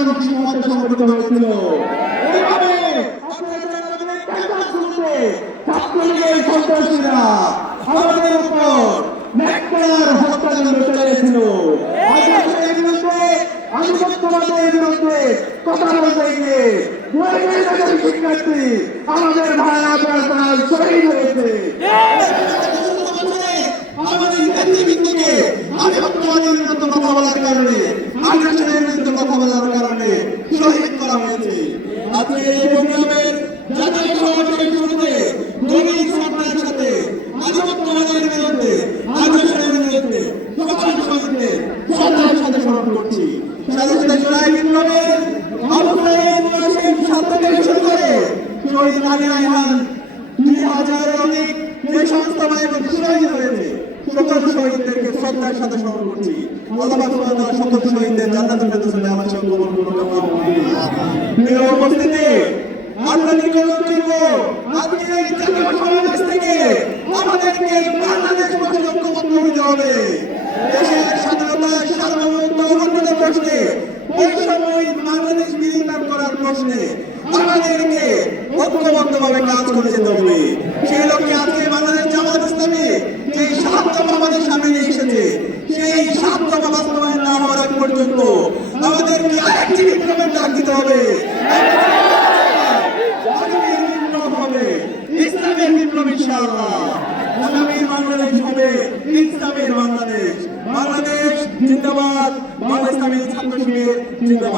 এবং হত্যা সংঘটিত হয়েছিল। এইভাবে ছাত্রলীগের সন্ত্রাসীরা আমাদের উপর নেককার হত্যাকাণ্ড কথা বলতে গিয়ে শিক্ষার্থী, আমাদের ভাই কথা বলার কারণে কথা বলার শহীদ করা হয়েছে। আজকে এই প্রোগ্রামের জাতীয় সমাবেশের শুরুতে দলিত সরকারের সাথে আধিপত্যবাদের বিরুদ্ধে আগ্রাসনের বিরুদ্ধে সকল শহীদদের শ্রদ্ধার সাথে স্মরণ করছি। সাথে জুলাই বিপ্লবের অবস্থায় সাত থেকে শুরু করে শহীদ আলী রায়হান দুই হাজারের অধিক যে সংস্থা মায়ের শহীদ হয়েছে, সকল শহীদদেরকে শ্রদ্ধার সাথে স্মরণ করছি। আল্লাহ সকল শহীদদের জান্নাতুল ফেরদৌসে আমার সঙ্গে কবুল করুন প্রিয় উপস্থিতি আমরা নিবেদন করব এই জাতীয় সমাবেশ থেকে আমাদেরকে বাংলাদেশ প্রশ্নে ঐক্যবদ্ধ হতে হবে। দেশের স্বাধীনতা সার্বভৌমত্ব অখণ্ডতা প্রশ্নে ওই বাংলাদেশ বিলীন করার প্রশ্নে আমাদেরকে ঐক্যবদ্ধভাবে কাজ করে যেতে হবে। সেই লক্ষ্যে আজকে বাংলাদেশ জামাত ইসলামী যে সাত দফা আমাদের সামনে নিয়ে এসেছে সেই সাত দফা বাস্তবায়ন না হওয়ার আগ পর্যন্ত আমাদেরকে আরেকটি বিপ্লবের ডাক দিতে হবে। ইসলামের বিপ্লব বাংলাদেশ হবে, ইসলামের বাংলাদেশ। বাংলাদেশ জিন্দাবাদ, বাংলাদেশ ছাত্র শিবির জিন্দাবাদ।